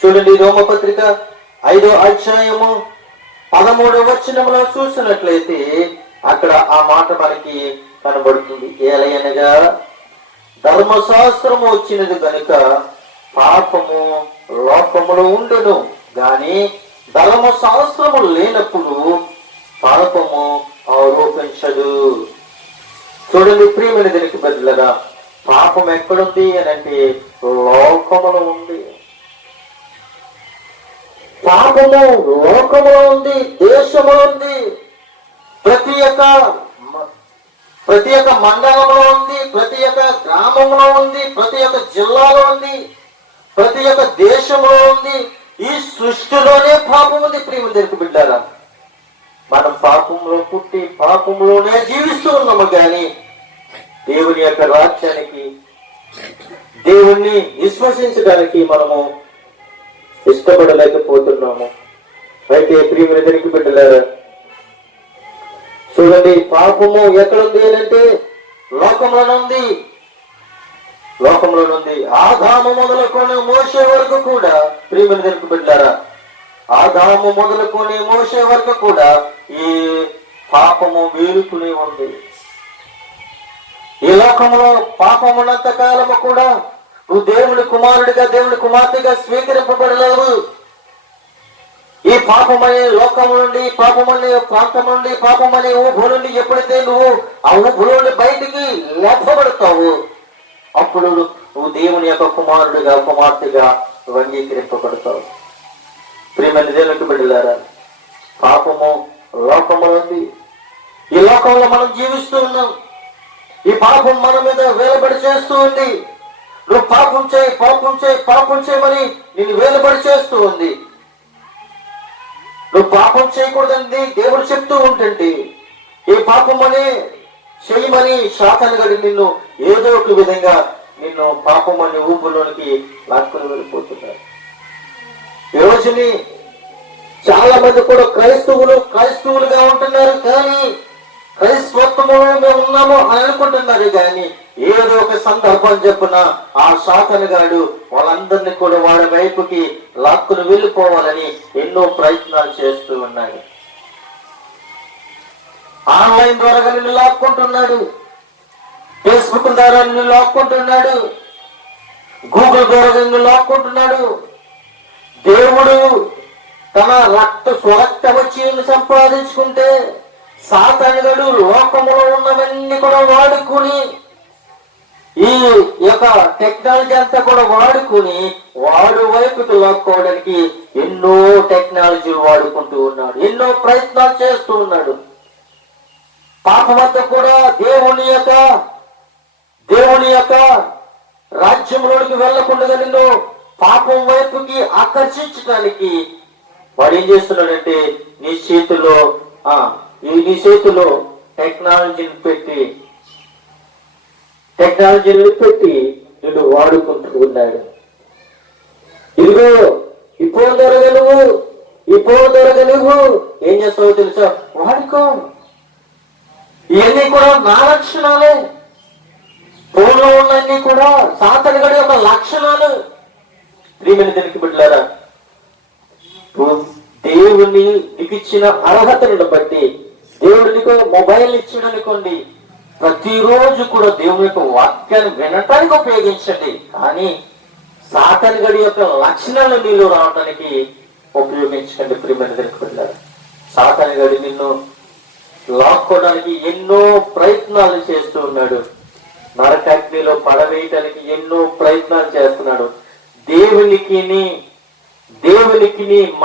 చూడండి, రోమపత్రిక 5వ అధ్యాయము 13వ వచనంలో చూసినట్లయితే అక్కడ ఆ మాట మనకి కనబడుతుంది. ఏలయనగా ధర్మశాస్త్రము వచ్చినది కనుక పాపము లోకములో ఉండును, గాని ధర్మశాస్త్రము లేనప్పుడు పాపము ఆరోపించదు. చూడండి ప్రియమైన దీనికి బదులుగా పాపం ఎక్కడుంది అని అంటే లోకములో ఉంది. పాపము లోకములో ఉంది, దేశంలో ఉంది, ప్రతి ఒక్క మండలంలో ఉంది, ప్రతి ఒక్క గ్రామంలో ఉంది, ప్రతి ఒక్క జిల్లాలో ఉంది, ప్రతి ఒక్క దేశంలో ఉంది. ఈ సృష్టిలోనే పాపం ఉంది. ప్రియమైన దీనికి బిడ్డారా, మనం పాపంలో పుట్టి పాపంలోనే జీవిస్తూ ఉన్నాము, కానీ దేవుని యొక్క రాజ్యానికి, దేవుణ్ణి విశ్వసించడానికి మనము ఇష్టపడలేకపోతున్నాము. అయితే ప్రియమైన దీనికి బిడ్డలారా, చూడండి, పాపము ఎక్కడుంది అని అంటే లోకంలోనుంది. ఆదాము మొదలుకొని మోసే వరకు కూడా, ప్రియమైన దీనికి బిడ్డలారా, ఆదాము మొదలుకొని మోసే వరకు కూడా ఈ పాపము వేలుకునే ఉంది. ఈ లోకంలో పాపం ఉన్నంత కాలము కూడా నువ్వు దేవుని కుమారుడిగా, దేవుని కుమార్తెగా స్వీకరింపబడలేవు. ఈ పాపమనే లోకం నుండి, పాపమనే ప్రాంతం నుండి, పాపమనే ఊహు నుండి ఎప్పుడైతే నువ్వు ఆ ఊహు నుండి బయటికి లేపబడతావు, అప్పుడు నువ్వు దేవుని యొక్క కుమారుడిగా, కుమార్తెగా అంగీకరింపబడతావు. ప్రియమైన దేవునికి బిడ్డలారా, పాపము లోకంలో ఉంది. ఈ లోకంలో మనం జీవిస్తూ ఉన్నాం. ఈ పాపం మన మీద వేలబడి చేస్తూ ఉంది. నువ్వు పాపం చేయమని నేను వేలబడి చేస్తూ ఉంది. నువ్వు పాపం చేయకూడదని దేవుడు చెప్తూ ఉంటుంటే ఈ పాపం అనే చేయమని శాతాను గడి నిన్ను ఏదో ఒక విధంగా నిన్ను పాపం అనే ఊపులోనికి లాక్కుని వెళ్ళిపోతున్నారు. ఈ రోజుని చాలా మంది కూడా క్రైస్తవులుగా ఉంటున్నారు, కానీ క్రైస్తవత్వంలో మేము ఉన్నాము అని అనుకుంటున్నారు, కానీ ఏదో ఒక సందర్భం చెప్పున ఆ సాతానుగాడు వాళ్ళందరినీ కూడా వాడి వైపుకి లాక్కుని వెళ్ళిపోవాలని ఎన్నో ప్రయత్నాలు చేస్తూ ఉన్నాడు. ఆన్లైన్ ద్వారా నిన్ను లాక్కుంటున్నాడు, ఫేస్బుక్ ద్వారా నిన్ను లాక్కుంటున్నాడు, గూగుల్ ద్వారా నిన్ను లాక్కుంటున్నాడు. దేవుడు తన స్వరక్త వచ్చి సంపాదించుకుంటే సాతానుగాడు లోకములో ఉన్నవన్నీ కూడా వాడుకుని, ఈ యొక్క టెక్నాలజీ అంతా కూడా వాడుకుని వాడు వైపుకి లాక్కోవడానికి ఎన్నో టెక్నాలజీలు వాడుకుంటూ ఉన్నాడు, ఎన్నో ప్రయత్నాలు చేస్తూ ఉన్నాడు. పాపమంతా కూడా దేవుని యొక్క రాజ్యంలోనికి వెళ్లకుండా నిన్ను పాపం వైపుకి ఆకర్షించడానికి వాడు ఏం చేస్తున్నాడంటే నీ చేతిలో టెక్నాలజీని పెట్టి నిన్ను వాడుకుంటూ ఉన్నాడు. ఇదిగో ఈ ఫోన్ దొరకనువు ఏం చేస్తావో తెలుసా, వాడుకో. ఇవన్నీ కూడా నా లక్షణాలే, ఫోన్లో ఉన్నన్నీ కూడా సాతానుగాడి యొక్క లక్షణాలు. ప్రియమైన దేవుని బిడ్డలారా, దేవుని నీకు ఇచ్చిన అర్హతలను బట్టి దేవుడు నీకు మొబైల్ ఇచ్చాడు అనుకోండి, ప్రతిరోజు కూడా దేవుని యొక్క వాక్యాన్ని వినటానికి ఉపయోగించండి, కానీ సాతానుగాడి యొక్క లక్షణాలు నీలో రావడానికి ఉపయోగించండి. ప్రియమైన దేవుని బిడ్డలారా, సాతానుగాడి నిన్ను లాక్కోవడానికి ఎన్నో ప్రయత్నాలు చేస్తూ ఉన్నాడు, నరకాగ్నిలో పడవేయటానికి ఎన్నో ప్రయత్నాలు చేస్తున్నాడు. దేవునికి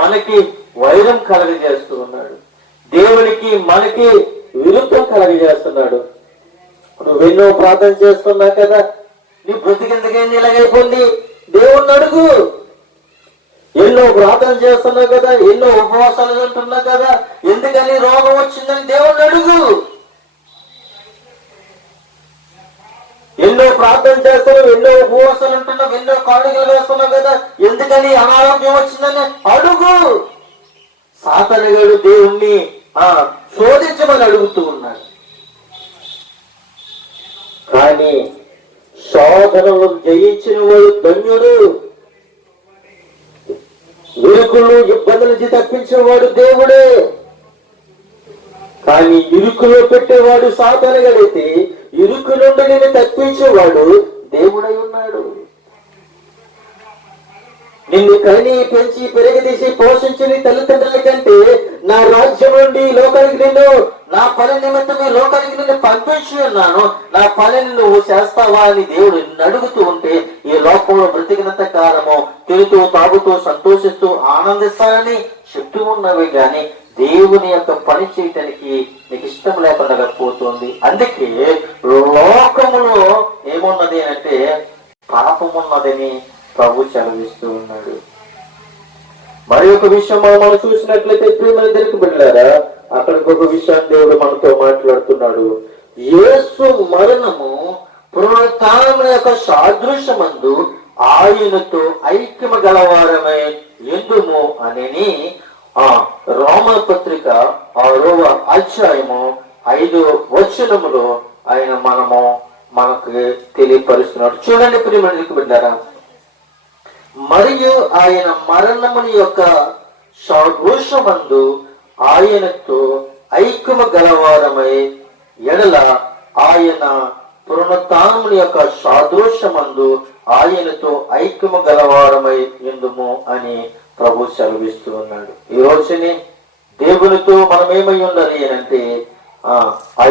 మనకి వైరం కలగజేస్తూ ఉన్నాడు, దేవునికి మనకి విరుద్ధం కలగజేస్తున్నాడు. నువ్వెన్నో ప్రార్థన చేస్తున్నా కదా, నీ బ్రతికెందుకైంది ఇలాగైపోయింది, దేవుణ్ణి అడుగు. ఎన్నో ప్రార్థన చేస్తున్నావు కదా, ఎన్నో ఉపవాసాలు ఉంటున్నావు కదా, ఎందుకని రోగం వచ్చిందని దేవుణ్ణి అడుగు. ఎన్నో ప్రార్థన చేస్తున్నావు, ఎన్నో ఉపవాసాలు ఉంటున్నావు, ఎన్నో కానుకలు వేస్తున్నావు కదా, ఎందుకని అనారోగ్యం వచ్చిందని అడుగు. సాతానుగాడు దేవుణ్ణి శోధించమని అడుగుతూ ఉన్నాడు, కానీ శోధనలు జయించిన వాడు ధన్యుడు. ఇరుకులు ఇబ్బందుల నుంచి తప్పించేవాడు దేవుడే, కానీ ఇరుకులో పెట్టేవాడు సాతానుగాడైతే ఇరుకు నుండి నేను తప్పించేవాడు దేవుడై ఉన్నాడు. నిన్ను కని పెంచి పెరిగదీసి పోషించిన తల్లిదండ్రుల కంటే నా రాజ్యం నుండి లోకానికి నిన్ను నా పని నిమిత్తం ఈ లోకానికి నిన్ను పంపించి ఉన్నాను, నా పనిని నువ్వు చేస్తావా అని దేవుడు నిన్ను అడుగుతూ ఉంటే ఈ లోకంలో బ్రతికినంత కాలము తిరుగుతూ తాగుతూ సంతోషిస్తూ ఆనందిస్తానని చెప్తూ ఉన్నవి, కానీ దేవుని యొక్క పని చేయటానికి నీకు ఇష్టం లేకుండా పోతుంది. అందుకే లోకములో ఏమున్నది అంటే పాపమున్నదని ప్రభు చదివిస్తూ ఉన్నాడు. మరి ఒక విషయం మనం చూసినట్లయితే ప్రియమైన దేవుని బిడ్డలారా, అక్కడికి ఒక విషయాన్ని దేవుడు మనతో మాట్లాడుతున్నాడు. యేసు మరణము పునరుత్థానము యొక్క సాదృశ్యమందు ఆయనతో ఐక్యము గలవారమై ఎందుము అని రోమా పత్రిక 6వ అధ్యాయము 5వ వచనములో ఆయన మనకు తెలియపరుస్తున్నాడు. చూడండి ప్రియమైన బిడ్డలారా, మరియు ఆయన మరణముని యొక్క సాదృశ్యమందు ఆయనతో ఐక్యము గలవారమై ఎడల ఆయన పునరుత్థానముని యొక్క సాదృశ్యమందు ఆయనతో ఐక్యము గలవారమై ఎందుము అని ప్రభు సెలవిస్తూ ఉన్నాడు. ఈ రోజుని దేవునితో మనం ఏమై ఉండాలి అంటే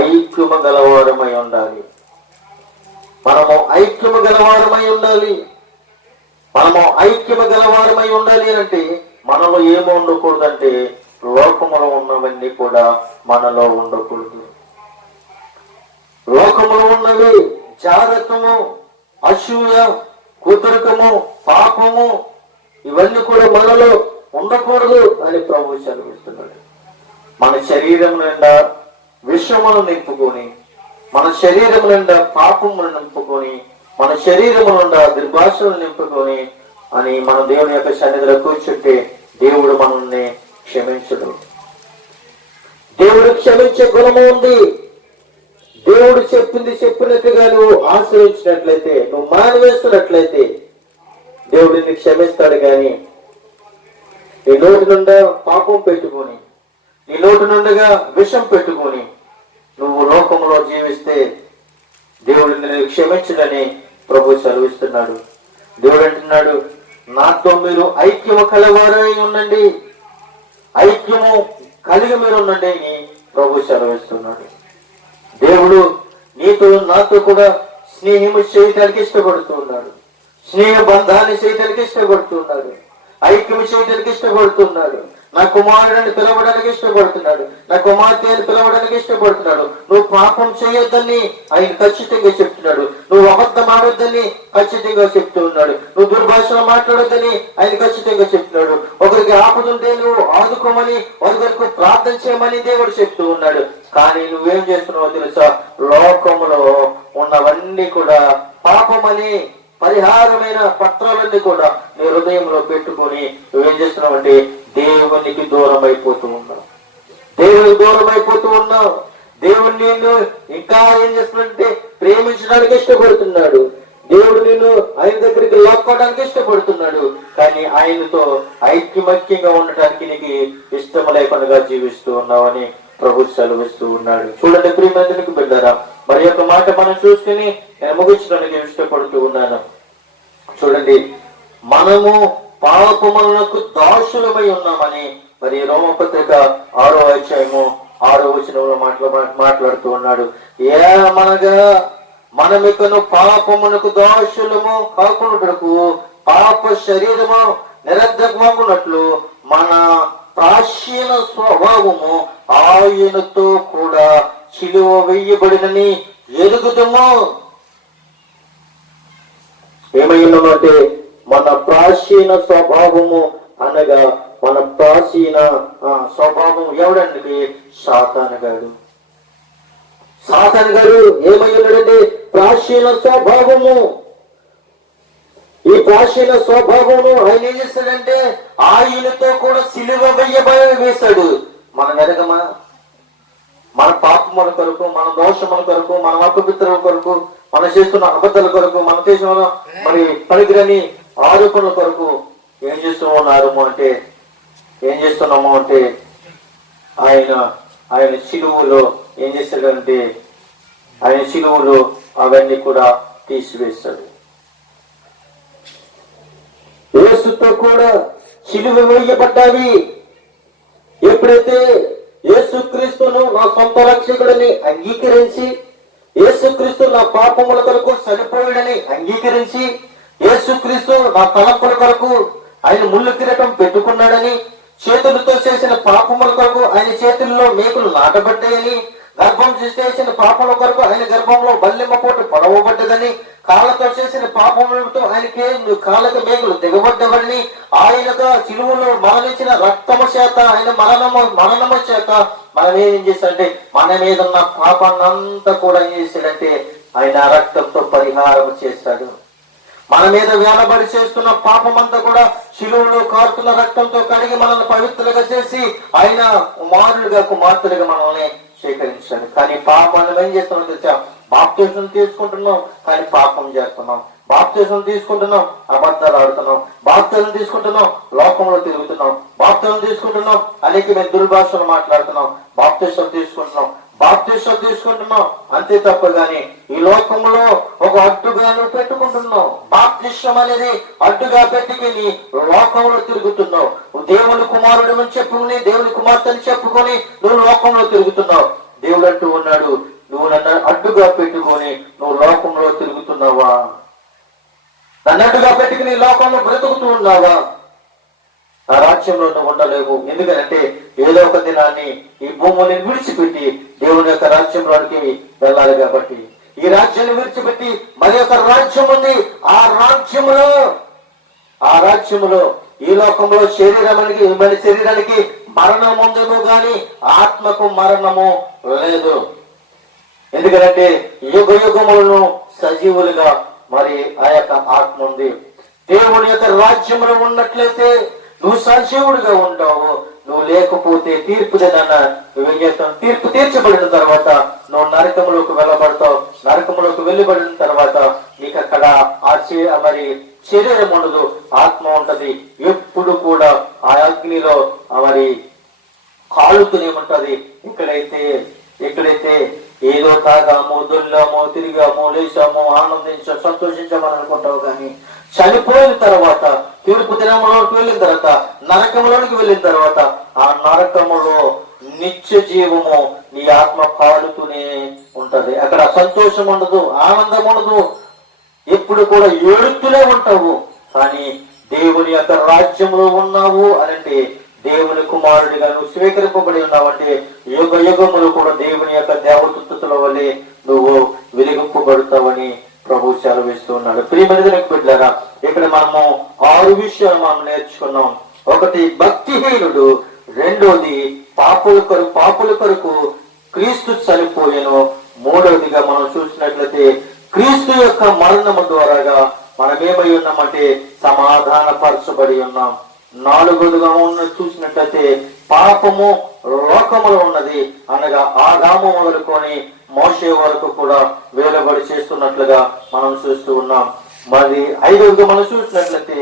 ఐక్యము గలవారమై ఉండాలి. మనము ఐక్యము గలవారమై ఉండాలి. మనము ఐక్యము గలవారమై ఉండాలి అంటే మనలో ఏమో ఉండకూడదంటే లోకములో ఉన్నవన్నీ కూడా మనలో ఉండకూడదు. లోకములో ఉన్నవి జారత్వము, అసూయ, కుతర్కము, పాపము, ఇవన్నీ కూడా మనలో ఉండకూడదు అని ప్రభు సెలవిస్తున్నాడు. మన శరీరం నిండా విషమును నింపుకొని, మన శరీరం నిండా పాపమును నింపుకొని, మన శరీరం నిండా దుర్భాషలు నింపుకొని అని మన దేవుని యొక్క సన్నిధిలో కూర్చుంటే దేవుడు మనల్ని క్షమించడు. దేవుడు క్షమించే గుణము ఉంది, దేవుడు చెప్పింది చెప్పినట్టుగా నువ్వు ఆశ్రయించినట్లయితే, నువ్వు మానవేస్తున్నట్లయితే దేవుడు నిన్ను క్షమిస్తాడు. కానీ నీ నోటి నుండా పాపం పెట్టుకొని, నీ నోటి నుండగా విషం పెట్టుకొని నువ్వు లోకంలో జీవిస్తే దేవుడు నిన్ను క్షమించడని ప్రభు సెలవిస్తున్నాడు. దేవుడు అంటున్నాడు, నాతో మీరు ఐక్యము కలవారై ఉండండి, ఐక్యము కలిగి మీరు ఉండండి అని ప్రభు సెలవిస్తున్నాడు. దేవుడు నీతో నాతో కూడా స్నేహము చేయటానికి ఇష్టపడుతూ ఉన్నాడు, స్నేహ బంధాన్ని చేయటానికి ఇష్టపడుతున్నాడు, ఐక్యం చేయడానికి ఇష్టపడుతున్నాడు, నా కుమారుడిని పిలవడానికి ఇష్టపడుతున్నాడు, నా కుమార్తె అని పిలవడానికి ఇష్టపడుతున్నాడు. నువ్వు పాపం చేయొద్దని ఆయన ఖచ్చితంగా చెప్తున్నాడు, నువ్వు అబద్ధం ఆడొద్దని ఖచ్చితంగా చెప్తూ ఉన్నాడు, నువ్వు దుర్భాషలు మాట్లాడొద్దని ఆయన ఖచ్చితంగా చెప్తున్నాడు. ఒకరికి ఆపదుంటే నువ్వు ఆదుకోమని, ఒకరికి ప్రార్థన చేయమని దేవుడు చెప్తూ ఉన్నాడు. కానీ నువ్వేం చేస్తున్నావో తెలుసా? లోకంలో ఉన్నవన్నీ కూడా పాపమని పరిహారమైన పత్రాలన్నీ కూడా నీ హృదయంలో పెట్టుకొని నువ్వేం చేస్తున్నావంటే దేవునికి దూరం అయిపోతూ ఉన్నావు, దేవునికి దూరం అయిపోతూ ఉన్నావు. దేవుడు నిన్ను ఇంకా ఏం చేస్తున్నాడంటే ప్రేమించడానికి ఇష్టపడుతున్నాడు, దేవుడు నిన్ను ఆయన దగ్గరికి లాక్కోవడానికి ఇష్టపడుతున్నాడు. కానీ ఆయనతో ఐక్యమత్యంగా ఉండటానికి నీకు ఇష్టం లేకుండా జీవిస్తూ ఉన్నావని ప్రభు సెలవిస్తూ ఉన్నాడు. చూడండి ప్రియమంతునికి బిడ్డారా, మరి యొక్క మాట మనం చూసుకుని నేను ముగించడానికి ఇష్టపడుతూ ఉన్నాను. చూడండి, మనము పాపములకు దాసులమై ఉన్నామని మరి రోమపత్రిక 6వ అధ్యాయము 6వ వచనంలో మాట్లాడుతూ ఉన్నాడు. ఏమనగా మనమికను పాపమునకు దాసులము కాకున్నటకు పాప శరీరము నిరర్ధకమగునట్లు మన ప్రాచీన స్వభావము ఆయనతో కూడా సిలువ వేయబడినని ఎరుగుదము. ఏమైనామంటే మన ప్రాచీన స్వభావము అనగా మన ప్రాచీన స్వభావం ఎవడంటే సాతాను గారు. సాతాను గారు ఏమై ఉన్నాడంటే ప్రాచీన స్వభావము. ఈ ప్రాచీన స్వభావము ఆయన ఏం చేస్తాడంటే ఆయనతో కూడా సిలువ వేశాడు. మన వెనకమా మన పాపముల కొరకు, మన దోషముల కొరకు, మన అపవిత్రుల కొరకు, మనం చేస్తున్న అబద్ధాల కొరకు, మన దేశంలో మరి పనికిరని ఆరోపణల కొరకు ఏం చేస్తున్నాము అంటే ఆయన సిలువలో ఏం చేస్తాడంటే ఆయన సిలువలో అవన్నీ కూడా తీసివేస్తాడు. యేసుతో కూడా సిలువ వేయబడ్డావి. ఎప్పుడైతే యేసుక్రీస్తును నా సొంత రక్షకుడిని అంగీకరించి, యేసుక్రీస్తు నా పాపముల కొరకు చనిపోయాడని అంగీకరించి, యేసుక్రీస్తు నా తలంపుల కొరకు ఆయన ముళ్ళు కిరీటం పెట్టుకున్నాడని, చేతులతో చేసిన పాపముల కొరకు ఆయన చేతుల్లో మేకులు నాటబడ్డాయని, గర్భం చేసిన పాపముల కొరకు ఆయన గర్భంలో బల్లెమ్మ పోటు పొడవబడ్డదని, కాళ్ళతో చేసిన పాపములతో ఆయనకి కాళ్ళకి మేకులు దిగబడ్డవని, ఆయనగా సిలువలో మరణించిన రక్తము చేత, ఆయన మరణము చేత మనం ఏం చేశాడంటే మన మీద ఉన్న పాపాన్నంతా కూడా ఏం చేశాడంటే ఆయన రక్తంతో పరిహారం చేశాడు. మన మీద వేలబడి చేస్తున్న పాపం అంతా కూడా శిలువలో కారుతున్న రక్తంతో కడిగి మనల్ని పవిత్రంగా చేసి ఆయన కుమార్తెలుగా మనల్ని స్వీకరించాడు. కానీ పాపం ఏం చేస్తున్నాం తెలుసా? బాప్తిసం తీసుకుంటున్నాం కానీ పాపం చేస్తున్నాం, బాప్తిసం తీసుకుంటున్నాం అబద్ధాలు ఆడుతున్నాం, బాప్తిసం తీసుకుంటున్నాం లోకంలో తిరుగుతున్నాం, బాప్తిసం తీసుకుంటున్నాం అనేకమైన దుర్భాషలు మాట్లాడుతున్నాం, బాప్తిసం తీసుకుంటున్నాం అంతే తప్ప గాని ఈ లోకంలో ఒక అడ్డుగాను పెట్టుకుంటున్నావు. బాప్తిసం అనేది అడ్డుగా పెట్టుకుని లోకంలో తిరుగుతున్నావు. దేవుని కుమారుడు అని చెప్పుకుని, దేవుని కుమార్తె అని చెప్పుకొని నువ్వు లోకంలో తిరుగుతున్నావు. దేవుడు అంటూ ఉన్నాడు, నువ్వు నన్ను అడ్డుగా పెట్టుకొని నువ్వు లోకంలో తిరుగుతున్నావా? నన్ను అడ్డుగా పెట్టుకుని లోకంలో బ్రతుకుతూ ఉన్నావా? ఆ రాజ్యంలో నువ్వు ఉండలేవు. ఎందుకంటే ఏదో ఒక దినాన్ని ఈ భూమిని విడిచిపెట్టి దేవుని యొక్క రాజ్యంలోనికి వెళ్ళాలి. కాబట్టి ఈ రాజ్యాన్ని విడిచిపెట్టి మరి ఒక రాజ్యం ఉంది. ఆ రాజ్యములో ఈ లోకంలో మన శరీరానికి మరణం ఉందేమో గాని ఆత్మకు మరణము లేదు. ఎందుకంటే యుగ యుగములను సజీవులుగా మరి ఆ యొక్క ఆత్మ ఉంది. దేవుని యొక్క రాజ్యంలో ఉన్నట్లయితే నువ్వు సజీవుడిగా ఉంటావు. నువ్వు లేకపోతే తీర్పు దినాన నువ్వేం చేస్తావు? తీర్పు తీర్చబడిన తర్వాత నువ్వు నరకములోకి వెళ్ళబడతావు. నరకములోకి వెళ్ళబడిన తర్వాత నీకు అక్కడ మరి శరీరం ఉండదు, ఆత్మ ఉంటది. ఎప్పుడు కూడా ఆ అగ్నిలో మరి కాలుతూనే ఉంటది. ఎక్కడైతే ఏదో తాగాము, దొల్లాము, తిరిగాము, లేచాము, ఆనందించాము, సంతోషించామని అనుకుంటావు. కానీ చనిపోయిన తర్వాత, తీర్పు దినములోకి వెళ్ళిన తర్వాత, నరకములోనికి వెళ్ళిన తర్వాత, ఆ నరకములో నిత్య జీవము నీ ఆత్మ కాలుతూనే ఉంటది. అక్కడ సంతోషం ఉండదు, ఆనందం ఉండదు, ఎప్పుడు కూడా ఏడుతూనే ఉంటావు. కానీ దేవుని యొక్క రాజ్యంలో ఉన్నావు అనంటే, దేవుని కుమారుడిగా నువ్వు స్వీకరింపబడి ఉన్నావంటే, యుగ యుగములు కూడా దేవుని యొక్క దేవదూతల వల్లే నువ్వు వెలిగింపబడతావని ప్రభు సెలవిస్తూ ఉన్నాడు. ప్రియమైనది బిడ్డలారా, ఇక్కడ మనము 6 విషయాలు మనం నేర్చుకున్నాం. ఒకటి, భక్తిహీనుడు. రెండోది, పాపుల కొరకు క్రీస్తు చనిపోయెను. మూడవదిగా మనం చూసినట్లయితే క్రీస్తు యొక్క మరణము ద్వారాగా మనం ఏమై ఉన్నామంటే సమాధానపరచబడి ఉన్నాం. నాలుగోదిగా చూసినట్లయితే పాపము లోకములో ఉన్నది, అనగా ఆదాము మొదలుకొని మోషే వరకు కూడా వేలుబడి చేస్తున్నట్లుగా మనం చూస్తూ ఉన్నాం. మరి ఐదవదిగా మనం చూసినట్లయితే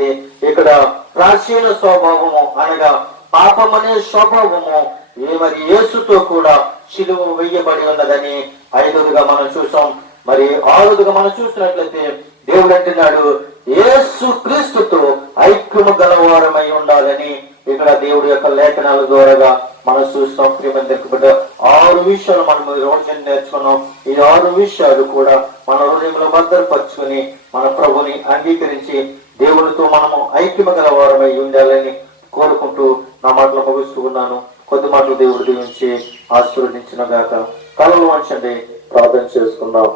ఇక్కడ ప్రాచీన స్వభావము, అనగా పాపం అనే స్వభావము మరి యేసుతో కూడా శిలువ వేయబడి ఉన్నదని ఐదవదిగా మనం చూసాం. మరి ఆరోదిగా మనం చూసినట్లయితే దేవుడు అంటున్నాడు, యేసు క్రీస్తుతో ఐక్యము గలవారమై ఉండాలని ఇక్కడ దేవుడి యొక్క లేఖనాల ద్వారాగా మనం చూస్తాం. ప్రియమైన 6 విషయాలు మనం రోజు నేర్చుకున్నాం. ఈ 6 విషయాలు కూడా మన హృదయంలో భద్రపరుచుకుని మన ప్రభుని అంగీకరించి దేవునితో మనము ఐక్యము గలవారమై ఉండాలని కోరుకుంటూ నా మాటలు ముగిస్తూ ఉన్నాను. కొద్ది మాటలు దేవుడు దీవించి ఆశీర్వదించిన గాక. కలలు వంచండి, ప్రార్థన చేసుకుందాం.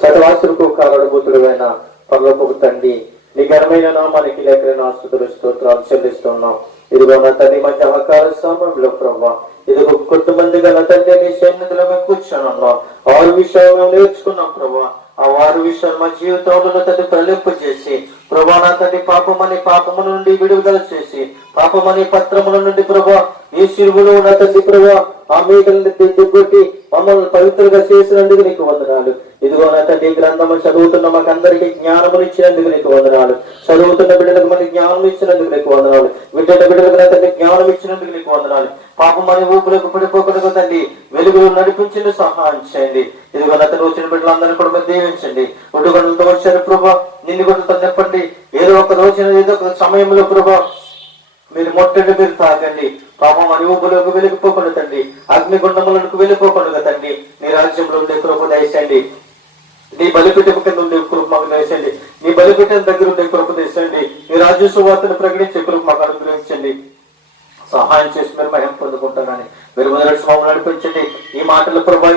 సర్వాసులకు కారణభూతుడైన పరలోకపు తండ్రి, నీ ఘనమైన నామానికి లేఖన ఆస్తుతులు స్తోత్రాలు చెల్లిస్తున్నాం. ఇదిగో నా తండ్రి, మధ్య అహకాల సమయంలో ప్రభావ, ఇదిగో కొంతమందిగా నా తండ్రి నీ సన్నిధిలో మేము కూర్చొనున్నాం. 6 విషయాలు మేము నేర్చుకున్నాం ప్రభా. ఆ 6 విషయాలు మా జీవితంలో తండ్రి ప్రలింపు చేసి ప్రభా, నా తండ్రి పాపము నుండి విడుదల చేసి, పాపమనే పత్రముల నుండి ప్రభా ఈ శిలువలో నా తండ్రి ప్రభా ఆ మీదల్ని తిట్టుకొట్టి మమ్మల్ని పవిత్రంగా చేసినందుకు నీకు వందనాలు. ఇదిగో నా తండ్రి, గ్రంథము చదువుతున్న మాకు అందరికీ జ్ఞానములు ఇచ్చినందుకు నీకు వందనాలు. చదువుతున్న బిడ్డలకు మనకి జ్ఞానం ఇచ్చినందుకు నీకు వందనాలు. బిడ్డలకు నా తండ్రి జ్ఞానం ఇచ్చినందుకు నీకు వందనాలు. పాపం అనే ఊపులకు పడిపోకూడదు తండ్రి, వెలుగులు నడిపించండి, సహాయం చేయండి. ఇదిగో నా తండ్రి, వచ్చిన బిడ్డలందరినీ కూడా మీరు దీవించండి. ఒడ్డుగొండలతో వచ్చారు ప్రభా, నిన్ను గొడ్డలతో చెప్పండి. ఏదో ఒక రోజున ఏదో ఒక సమయంలో ప్రభా మీరు మొట్టండి, మీరు తాకండి. పాపం అని ఊపులకు వెలిగిపోకుండా తండ్రి, అగ్నిగుండములకు వెళ్ళిపోకుండా తండ్రి, నీ రాజ్యంలో ఉండే కృప దయచండి. నీ బలిపీఠం కింద ఉండే కృప మాకు దయచండి. నీ బలిపీఠం దగ్గర ఉండే కృప తెచ్చండి. నీ రాజ్య సువార్తను ప్రకటించే కృప మాకు అనుగ్రహించండి. సహాయం చేసి మీరు మహిమ పొందుకుంటానని మీరు మొదటి స్వామి నడిపించండి. ఈ మాటలు ప్రభా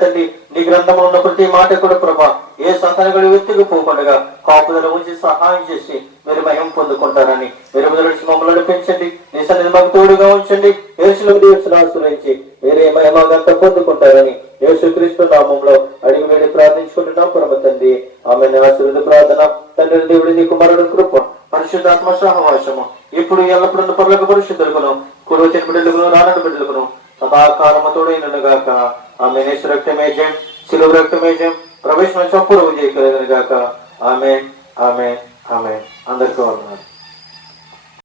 తండ్రి, నీ గ్రంథంలో ఉన్న ప్రతి మాట కూడా ప్రభా ఏ సాతానుడు వెతుకుపోకుండా కాపుదల ఉంచి సహాయం చేసి మీరు మహిమ పొందుకుంటారని మీరు మొదటి స్వామి నడిపించండి. నీ సన్నిధి మాకు తోడుగా ఉంచండి. యేసులకు దీవించిన ఆశ్రయించి మీరే మహిమగంత పొందుకుంటారని యేసుక్రీస్తు నామంలో అడిగి వేడి ప్రార్థించుకుంటున్నాం పరమ తండ్రి. ఆమె ఆశీర్వాద ప్రార్థన. తండ్రి దేవుడి నీ కుమారుడు కృప, పరిశుద్ధాత్మ సహవాసము ఇప్పుడు ఎల్లప్పుడూ పరలోక పరిశుద్ధులకును కుడి వచ్చిన బిడ్డలకును రానని బిడ్డలకును సదాకాలముతోడైనగాక. ఆమె రక్తమే జయం, శిలువ రక్తమే జయం, ప్రవేశం చంపుడు విజయకరగాక. ఆమె ఆమె ఆమె అందరికీ వందనాలు.